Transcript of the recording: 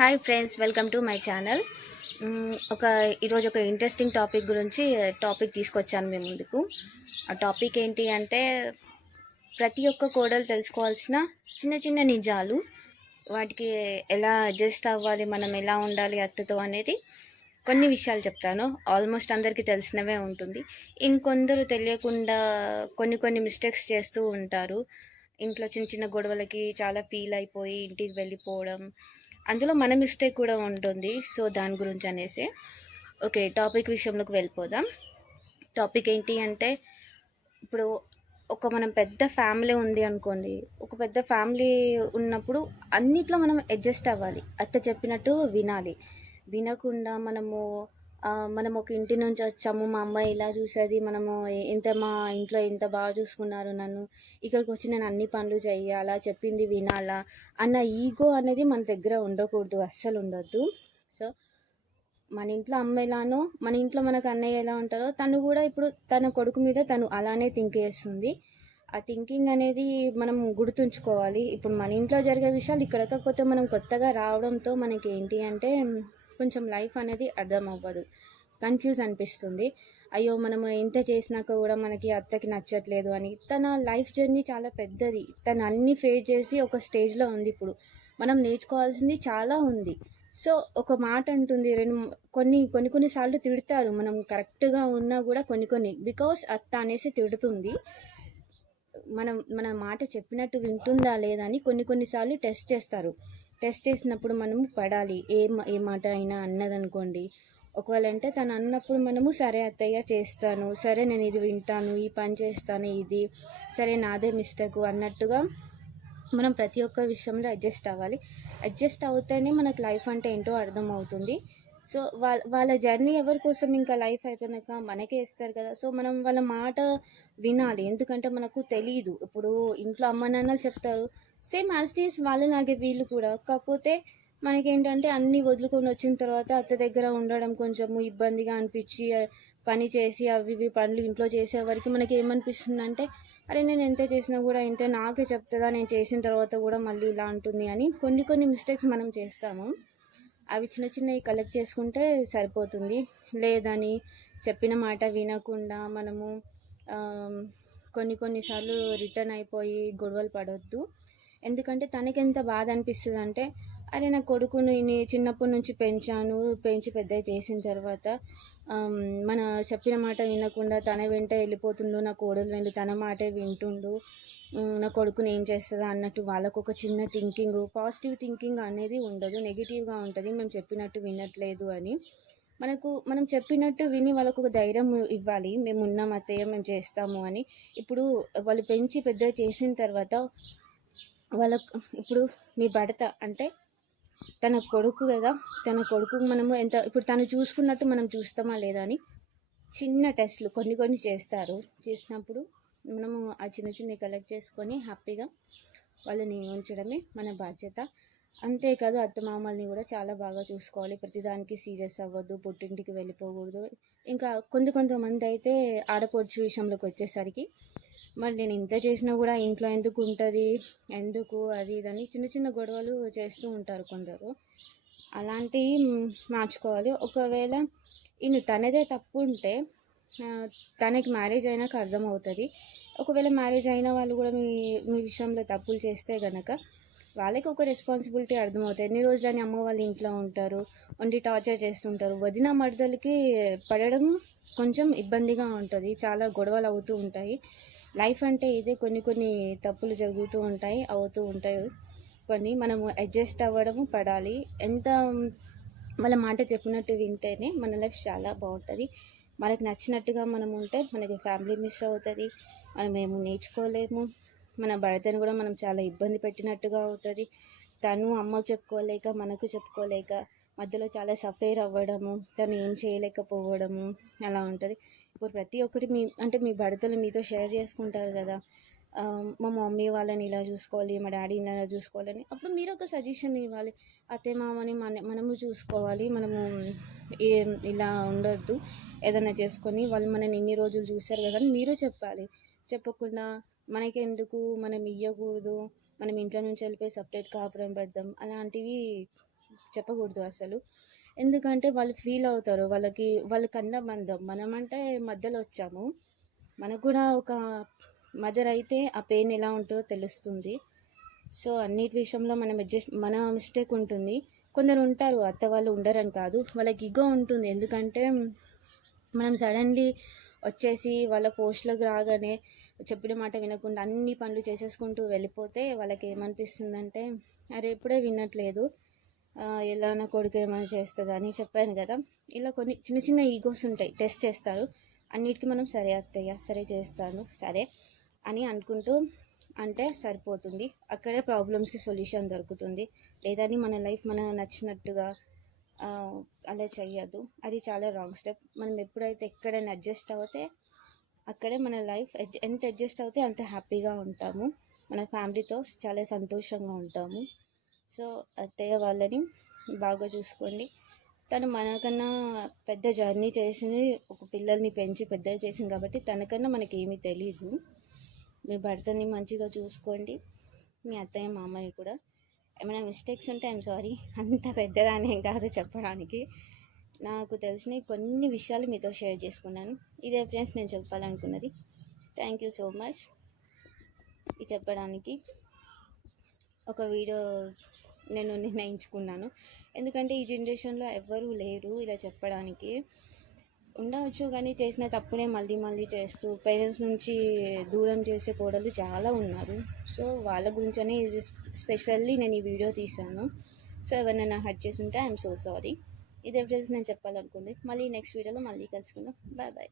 Hi friends welcome to my channel ఒక ఈరోజు ఒక ఇంట్రెస్టింగ్ టాపిక్ గురించి uh, టాపిక్ తీసుకొచ్చాను మీ ముందుకు. ఆ టాపిక్ ఏంటి అంటే ప్రతి ఒక్క కోడలు తెలుసుకోవాల్సిన చిన్న చిన్న నిజాలు వాటికి ఎలా అడ్జస్ట్ అవ్వాలి మనం ఎలా ఉండాలి అత్తతో అనేది కొన్ని విషయాలు చెప్తాను. ఆల్మోస్ట్ అందరికీ తెలిసినవే ఉంటుంది. ఇంకొందరు తెలియకుండా కొన్ని కొన్ని మిస్టేక్స్ చేస్తూ ఉంటారు. ఇంట్లో చిన్న చిన్న గొడవలకి చాలా ఫీల్ అయిపోయి ఇంటికి వెళ్ళిపోవడం అందులో మన మిస్టేక్ కూడా ఉంటుంది. సో దాని గురించి అనేసి. ఓకే టాపిక్ విషయంలోకి వెళ్ళిపోదాం. టాపిక్ ఏంటి అంటే ఇప్పుడు ఒక మనం పెద్ద ఫ్యామిలీ ఉంది అనుకోండి. ఒక పెద్ద ఫ్యామిలీ ఉన్నప్పుడు అన్నిట్లో మనం అడ్జస్ట్ అవ్వాలి. అత్త చెప్పినట్టు వినాలి. వినకుండా మనము మనం ఒక ఇంటి నుంచి వచ్చాము మా అమ్మాయి ఇలా చూసేది మనము ఎంత మా ఇంట్లో ఎంత బాగా చూసుకున్నారు నన్ను ఇక్కడికి వచ్చి నేను అన్ని పనులు చేయాలా చెప్పింది వినాలా అన్న ఈగో అనేది మన దగ్గర ఉండకూడదు అస్సలు ఉండొద్దు. సో మన ఇంట్లో అమ్మ ఎలానో మన ఇంట్లో మనకు అన్నయ్య ఎలా ఉంటారో తను కూడా ఇప్పుడు తన కొడుకు మీద తను అలానే థింక్ చేస్తుంది. ఆ థింకింగ్ అనేది మనం గుర్తుంచుకోవాలి. ఇప్పుడు మన ఇంట్లో జరిగే విషయాలు ఇక్కడ కాకపోతే మనం కొత్తగా రావడంతో మనకి ఏంటి అంటే కొంచెం లైఫ్ అనేది అర్థం అవ్వదు కన్ఫ్యూజ్ అనిపిస్తుంది. అయ్యో మనము ఎంత చేసినాక కూడా మనకి అత్తకి నచ్చట్లేదు అని. తన లైఫ్ జర్నీ చాలా పెద్దది. తను అన్ని ఫేస్ చేసి ఒక స్టేజ్లో ఉంది ఇప్పుడు. మనం నేర్చుకోవాల్సింది చాలా ఉంది. సో ఒక మాట అంటుంది. రెండు కొన్ని కొన్ని కొన్నిసార్లు తిడతారు. మనం కరెక్ట్గా ఉన్నా కూడా కొన్ని కొన్ని. బికాస్ అత్త అనేసి తిడుతుంది. మనం మన మాట చెప్పినట్టు వింటుందా లేదా అని కొన్ని కొన్నిసార్లు టెస్ట్ చేస్తారు. టెస్ట్ చేసినప్పుడు మనము పడాలి. ఏ మా- ఏ మాట అయినా అన్నదనుకోండి. ఒకవేళ అంటే తను అన్నప్పుడు మనము సరే అత్తయ్య చేస్తాను. సరే నేను ఇది వింటాను. ఈ పని చేస్తాను ఇది. సరే నాదే మిస్టేక్ అన్నట్టుగా మనం ప్రతి ఒక్క విషయంలో అడ్జస్ట్ అవ్వాలి. అడ్జస్ట్ అవుతేనే మనకు లైఫ్ అంటే ఏంటో అర్థం అవుతుంది సో వాళ్ళ వాళ్ళ జర్నీ ఎవరి కోసం ఇంకా లైఫ్ అయిపోయినాక మనకే ఇస్తారు కదా. సో మనం వాళ్ళ మాట వినాలి. ఎందుకంటే మనకు తెలియదు ఇప్పుడు ఇంట్లో అమ్మ నాన్నలు చెప్తారు సేమ్ యాజ్ డీస్ వాళ్ళలాగే వీళ్ళు కూడా. కాకపోతే మనకేంటంటే అన్నీ వదులుకొని వచ్చిన తర్వాత అత్త దగ్గర ఉండడం కొంచెము ఇబ్బందిగా అనిపించి పని చేసి అవి ఇవి పనులు ఇంట్లో చేసే వరకు మనకి ఏమనిపిస్తుంది అంటే అరే నేను ఎంత చేసినా కూడా ఇంతే నాకే చెప్తుందా? నేను చేసిన తర్వాత కూడా మళ్ళీ ఇలా ఉంటుంది అని కొన్ని కొన్ని మిస్టేక్స్ మనం చేస్తాము. అవి చిన్న చిన్నవి కలెక్ట్ చేసుకుంటే సరిపోతుంది. లేదని చెప్పిన మాట వినకుండా మనము కొన్ని కొన్నిసార్లు రిటర్న్ అయిపోయి గొడవలు పడవద్దు ఎందుకంటే తనకి ఎంత బాధ అనిపిస్తుంది అంటే అరే నా కొడుకును చిన్నప్పటి నుంచి పెంచాను పెంచి పెద్ద చేసిన తర్వాత మన చెప్పిన మాట వినకుండా తన వెంట వెళ్ళిపోతుండు నా కోడలు వెళ్ళి తన మాటే వింటుండు. నా కొడుకుని ఏం చేస్తుందా అన్నట్టు వాళ్ళకు ఒక చిన్న థింకింగ్ పాజిటివ్ థింకింగ్ అనేది ఉండదు నెగిటివ్గా ఉంటుంది మేము చెప్పినట్టు వినట్లేదు అని. మనకు మనం చెప్పినట్టు విని వాళ్ళకు ఒక ధైర్యం ఇవ్వాలి మేము ఉన్నాం అత్తయ్య మేము చేస్తాము అని. ఇప్పుడు వాళ్ళు పెంచి పెద్ద చేసిన తర్వాత వాళ్ళకు ఇప్పుడు మీ భర్త అంటే తన కొడుకు కదా తన కొడుకు మనము ఎంత ఇప్పుడు తను చూసుకున్నట్టు మనం చూస్తామా లేదా అని చిన్న టెస్ట్లు కొన్ని కొన్ని చేస్తారు. చేసినప్పుడు మనము ఆ చిన్న చిన్న కలెక్ట్ చేసుకొని హ్యాపీగా వాళ్ళని ఉంచడమే మన బాధ్యత. అంతేకాదు అత్తమామల్ని కూడా చాలా బాగా చూసుకోవాలి. ప్రతిదానికి సీరియస్ అవ్వద్దు పుట్టింటికి వెళ్ళిపోకూడదు. ఇంకా కొంత కొంతమంది అయితే ఆడపడుచు విషయంలోకి వచ్చేసరికి మరి నేను ఇంత చేసినా కూడా ఇంట్లో ఎందుకు ఉంటుంది? ఎందుకు? అది ఇదని చిన్న చిన్న గొడవలు చేస్తూ ఉంటారు కొందరు. అలాంటివి మార్చుకోవాలి. ఒకవేళ ఈయన తనదే తప్పు ఉంటే తనకి మ్యారేజ్ అయినాక అర్థమవుతుంది. ఒకవేళ మ్యారేజ్ అయిన వాళ్ళు కూడా మీ మీ విషయంలో తప్పులు చేస్తే కనుక వాళ్ళకి ఒక రెస్పాన్సిబిలిటీ అర్థమవుతుంది. ఎన్ని రోజులని అమ్మ వాళ్ళ ఇంట్లో ఉంటారు? వండి టార్చర్ చేస్తుంటారు? వదిన మరదలకి పడడం కొంచెం ఇబ్బందిగా ఉంటుంది. చాలా గొడవలు అవుతూ ఉంటాయి. లైఫ్ అంటే ఇదే కొన్ని కొన్ని తప్పులు జరుగుతూ ఉంటాయి అవుతూ ఉంటాయి. కొన్ని మనము అడ్జస్ట్ అవ్వడము పడాలి. ఎంత వాళ్ళ మాట చెప్పినట్టు వింటేనే మన లైఫ్ చాలా బాగుంటుంది. మనకు నచ్చినట్టుగా మనం ఉంటే మనకి ఫ్యామిలీ మిస్ అవుతుంది. మనం ఏమి నేర్చుకోలేము. మన భర్తను కూడా మనం చాలా ఇబ్బంది పెట్టినట్టుగా అవుతుంది. తను అమ్మకు చెప్పుకోలేక మనకు చెప్పుకోలేక మధ్యలో చాలా సఫేర్ అవ్వడము తను ఏం చేయలేకపోవడము అలా ఉంటుంది. ఇప్పుడు ప్రతి ఒక్కటి మీ అంటే మీ భర్తలు మీతో షేర్ చేసుకుంటారు కదా. మా మమ్మీ వాళ్ళని ఇలా చూసుకోవాలి మా డాడీని ఇలా చూసుకోవాలని. అప్పుడు మీరు ఒక సజెషన్ ఇవ్వాలి. అత్తే మామని మన మనము చూసుకోవాలి మనము ఇలా ఉండొద్దు ఏదైనా చేసుకొని వాళ్ళు మనని ఇన్ని రోజులు చూశారు కదా అని మీరు చెప్పాలి. చెప్పకుండా మనకెందుకు మనం ఇవ్వకూడదు మనం ఇంట్లో నుంచి వెళ్ళిపోయి సపరేట్ కాపురం పెడదాం అలాంటివి చెప్పకూడదు అసలు. ఎందుకంటే వాళ్ళు ఫీల్ అవుతారు. వాళ్ళకి వాళ్ళకన్నా బంధం. మనమంటే మధ్యలో వచ్చాము. మనకు కూడా ఒక మదర్ అయితే ఆ పెయిన్ ఎలా ఉంటుందో తెలుస్తుంది. సో అన్నిటి విషయంలో మనం అడ్జస్ట్ మన మిస్టేక్ ఉంటుంది. కొందరు ఉంటారు అత్త వాళ్ళు ఉండరని కాదు. వాళ్ళకి ఇగో ఉంటుంది. ఎందుకంటే మనం సడన్లీ వచ్చేసి వాళ్ళ పోస్ట్లోకి రాగానే చెప్పిన మాట వినకుండా అన్ని పనులు చేసేసుకుంటూ వెళ్ళిపోతే వాళ్ళకి ఏమనిపిస్తుందంటే అరే ఇప్పుడే వినట్లేదు. ఎలా నా కొడుకు ఏమైనా చేస్తుంది అని చెప్పాను కదా. ఇలా కొన్ని చిన్న చిన్న ఈగోస్ ఉంటాయి టెస్ట్ చేస్తారు. అన్నిటికీ మనం సరే అత్తయ్య సరే చేస్తాను సరే అని అనుకుంటూ అంటే సరిపోతుంది. అక్కడే ప్రాబ్లమ్స్కి సొల్యూషన్ దొరుకుతుంది. లేదని మన లైఫ్ మన నచ్చినట్టుగా అలా చెయ్యొద్దు. అది చాలా రాంగ్ స్టెప్ మనం ఎప్పుడైతే ఎక్కడైనా అడ్జస్ట్ అవుతే అక్కడే మన లైఫ్ ఎంత అడ్జస్ట్ అవుతే అంత హ్యాపీగా ఉంటాము. మన ఫ్యామిలీతో చాలా సంతోషంగా ఉంటాము. సో అత్తయ్య వాళ్ళని బాగా చూసుకోండి. తను మనకన్నా పెద్ద జర్నీ చేసింది ఒక పిల్లల్ని పెంచి పెద్ద చేసింది కాబట్టి తనకన్నా మనకి ఏమీ తెలియదు మీ భర్తని మంచిగా చూసుకోండి. మీ అత్తయ్య మామయ్య కూడా. ఏమైనా మిస్టేక్స్ ఉంటే ఐఎమ్ సారీ అంత పెద్దదానేం కాదు చెప్పడానికి. నాకు తెలిసిన కొన్ని విషయాలు మీతో షేర్ చేసుకున్నాను. ఇదే ఫ్రెండ్స్ నేను చెప్పాలనుకున్నది. థ్యాంక్ యూ సో మచ్ ఇది చెప్పడానికి ఒక వీడియో నేను నిర్ణయించుకున్నాను. ఎందుకంటే ఈ జనరేషన్లో ఎవ్వరూ లేరు ఇలా చెప్పడానికి. ఉండవచ్చు కానీ చేసిన తప్పునే మళ్ళీ మళ్ళీ చేస్తూ పేరెంట్స్ నుంచి దూరం చేసే కోడలు చాలా ఉన్నారు. సో వాళ్ళ గురించనే ఇది స్పెషల్లీ నేను ఈ వీడియో తీశాను. సో ఎవరైనా హర్ట్ చేసి ఉంటే ఐఎమ్ సో సారీ. ఇదే ఫ్రెండ్స్ నేను చెప్పాలనుకుంది. మళ్ళీ నెక్స్ట్ వీడియోలో మళ్ళీ కలుసుకుందాం. Bye bye.